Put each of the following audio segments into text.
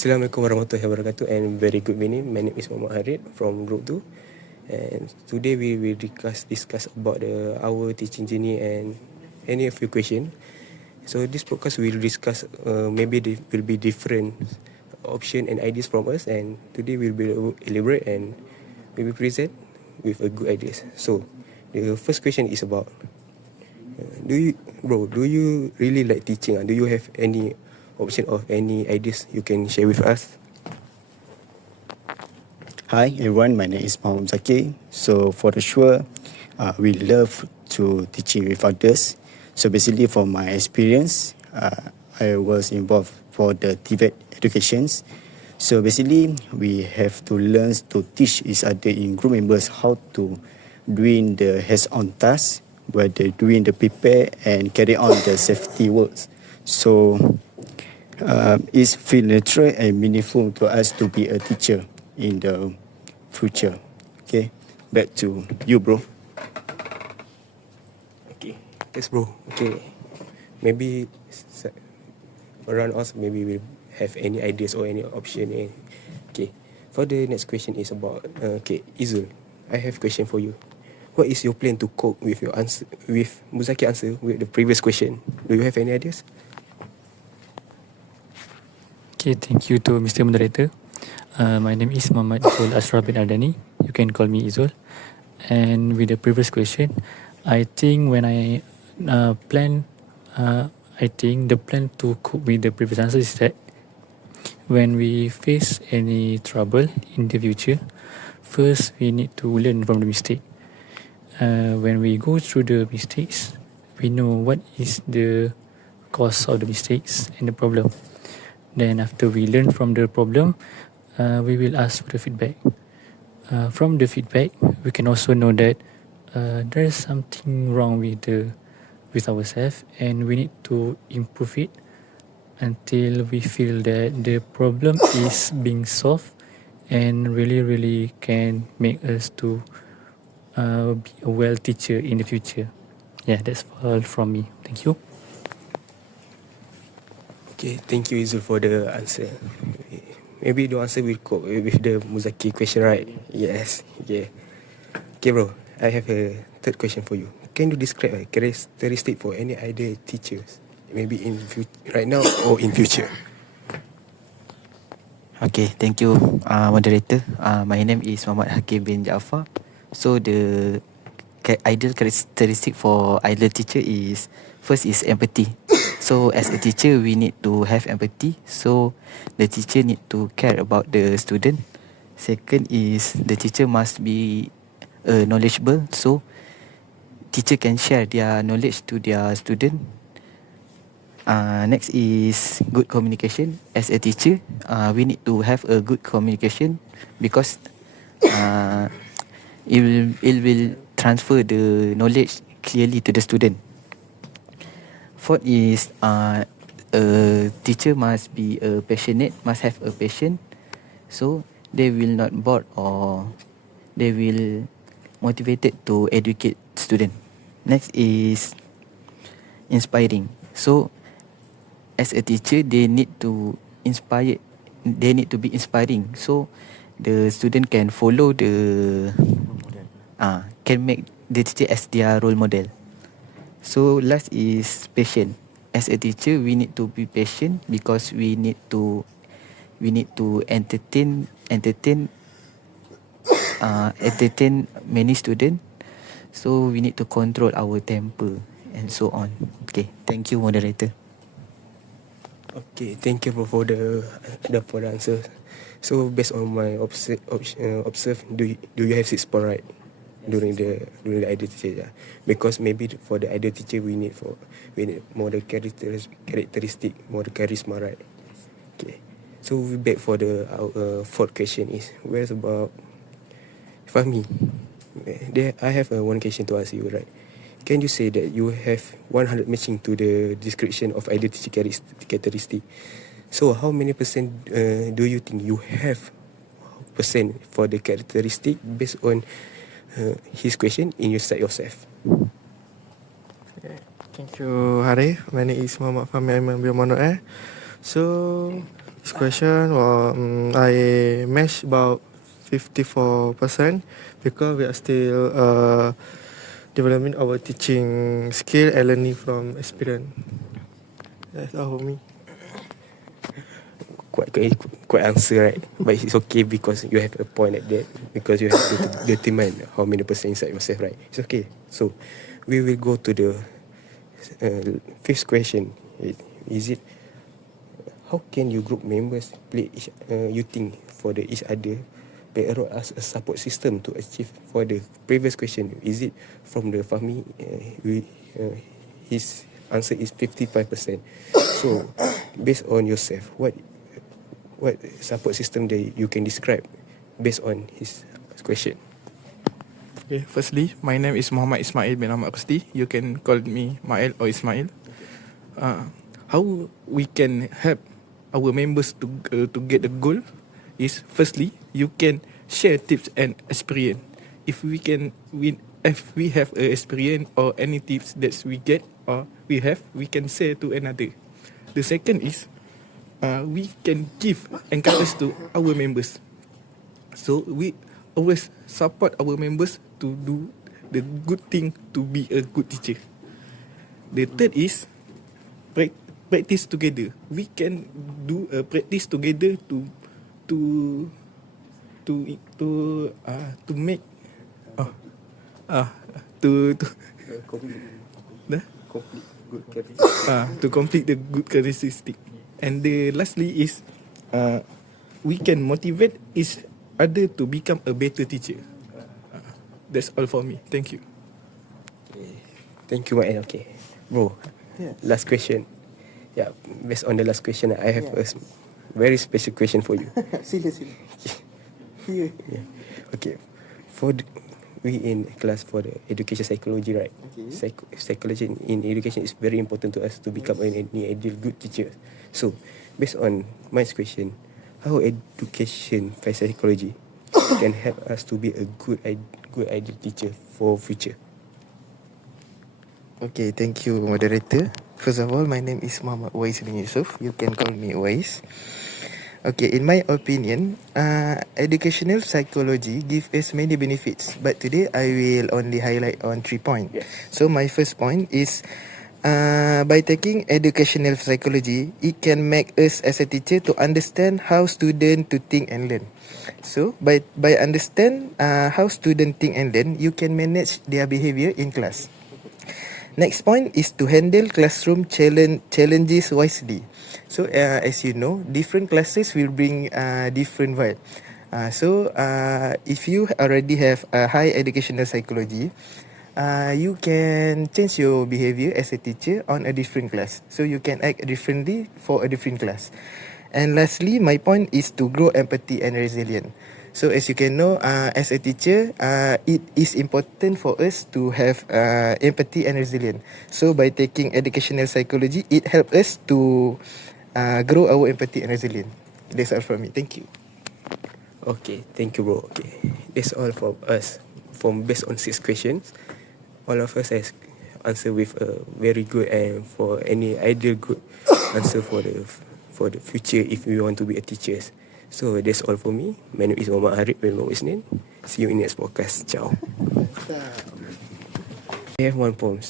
Assalamualaikum warahmatullahi wabarakatuh and very good evening. My name is Muhammad Harid from Group 2 and today we will discuss about our teaching journey and any of your question. So this podcast will discuss maybe there will be different option and ideas from us, and today we will elaborate and we will present with a good ideas. So the first question is about do you really like teaching? Do you have any option or any ideas you can share with us? Hi everyone, my name is Muhammad Zaki. So for the sure, we love to teaching with others. So basically from my experience, I was involved for the TVET educations. So basically, we have to learn to teach each other in group members how to doing the hands-on tasks, whether doing the prepare and carry on the safety works. So it's feel natural and meaningful to us to be a teacher in the future. Okay, back to you, bro. Okay, thanks, bro. Okay, maybe around us, maybe we have any ideas or any option. Okay, for the next question is about okay, Izul, I have question for you. What is your plan to cope with your answer with Muzaki answer with the previous question? Do you have any ideas? Okay, thank you to Mr. Moderator. My name is Muhammad Izul Ashraf bin Ardani. You can call me Izul. And with the previous question, I think when I I think the plan to cope with the previous answer is that when we face any trouble in the future, first we need to learn from the mistake. When we go through the mistakes, we know what is the cause of the mistakes and the problem. Then after we learn from the problem, we will ask for the feedback. From the feedback, we can also know that there is something wrong with ourselves, and we need to improve it until we feel that the problem is being solved and really can make us to be a well teacher in the future. Yeah, that's all from me. Thank you. Okay, thank you, Izul, for the answer. Maybe the answer will cope with the Muzaki question, right? Yes. Yeah. Okay, bro. I have a third question for you. Can you describe a characteristic for any ideal teachers? Maybe in right now or in future. Okay, thank you, moderator. My name is Muhammad Hakim bin Jaafar. So the ideal characteristic for ideal teacher is first is empathy. So as a teacher, we need to have empathy. So the teacher need to care about the student. Second is the teacher must be knowledgeable. So teacher can share their knowledge to their student. Next is good communication. As a teacher, we need to have a good communication because it will transfer the knowledge clearly to the student. Fourth is a teacher must be passionate, must have a passion, so they will not bored or they will motivated to educate student. Next is inspiring. So as a teacher, they need to inspire. They need to be inspiring, so the student can follow the can make the teacher as their role model. So last is patient. As a teacher, we need to be patient because we need to entertain many students. So we need to control our temper and so on. Okay, thank you, moderator. Okay, thank you for the answer. So based on my observe, do you have 6 points right during the ideal teacher? Yeah. Because maybe for the ideal teacher we need more the characteristic, more the charisma, right? Okay. So we back for the fourth question is where's about Fahmi? There I have one question to ask you, right? Can you say that you have 100 matching to the description of ideal teacher characteristic? So how many percent do you think you have percent for the characteristic based on his question in your side yourself? Thank you, Harif. My name is Muhammad Fahmi Aiman bin Mono. So First question, I matched about 54% because we are still developing our teaching skill and learning from experience. That's all for me. Quite answer, right? But it's okay because you have a point at that, because you have to determine how many percent inside yourself, right? It's okay. So we will go to the fifth question. Is it, how can you group members play you think for the each other play a role as a support system to achieve for the previous question? Is it from the Fahmi? His answer is 55%. So based on yourself, what support system that you can describe based on his question? Okay, firstly, my name is Muhammad Ismail bin Ahmad Qasti. You can call me Mael or Ismail. How we can help our members to get the goal is, firstly, you can share tips and experience. If we have a experience or any tips that we get or we can share to another. The second is, we can give encouragement to our members. So we always support our members to do the good thing to be a good teacher. The third is practice together. We can do a practice together to make to complete the good characteristic. And the lastly is, we can motivate each other to become a better teacher. That's all for me. Thank you. Thank you, Mael. Okay, bro. Yeah. Last question. Yeah, based on the last question, I have a very special question for you. Seriously. Yeah. Okay, we in class for the education psychology, right? Okay. Psychology in education is very important to us to become an ideal good teacher. So, based on my question, how education psychology can help us to be a good ideal teacher for future? Okay, thank you, moderator. First of all, my name is Muhammad Wais bin Yusuf. You can call me Wais. Okay, in my opinion, educational psychology gives us many benefits, but today I will only highlight on 3 points. Yes. So my first point is, by taking educational psychology, it can make us as a teacher to understand how students to think and learn. So by understand how students think and learn, you can manage their behavior in class. Next point is to handle classroom challenges wisely. So as you know, different classes will bring different vibe. So if you already have a high educational psychology, you can change your behavior as a teacher on a different class. So you can act differently for a different class. And lastly, my point is to grow empathy and resilience. So as you can know, as a teacher, it is important for us to have empathy and resilience. So by taking educational psychology, it helps us to grow our empathy and resilience. That's all from me. Thank you. Okay, thank you, bro. Okay, that's all from us. From based on 6 questions, all of us has answered with a very good and for any ideal good answer for the future if we want to be a teachers. So that's all for me. My name is Muhammad Harib bin Muhammad Isnin. See you in next podcast. Ciao. I have one poem.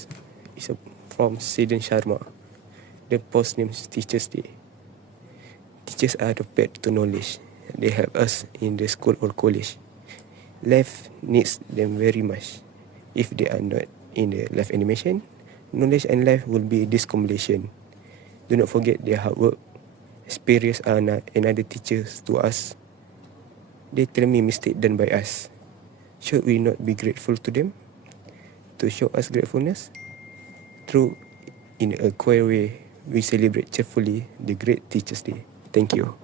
It's from Sidin Sharma. The post name is Teachers Day. Teachers are the path to knowledge. They help us in the school or college. Life needs them very much. If they are not in the life animation, knowledge and life will be discombination. Do not forget their hard work. Experience are another teachers to us. They tell me mistake done by us. Should we not be grateful to them? To show us gratefulness? Through in a quiet way, we celebrate cheerfully the great Teachers Day. Thank you.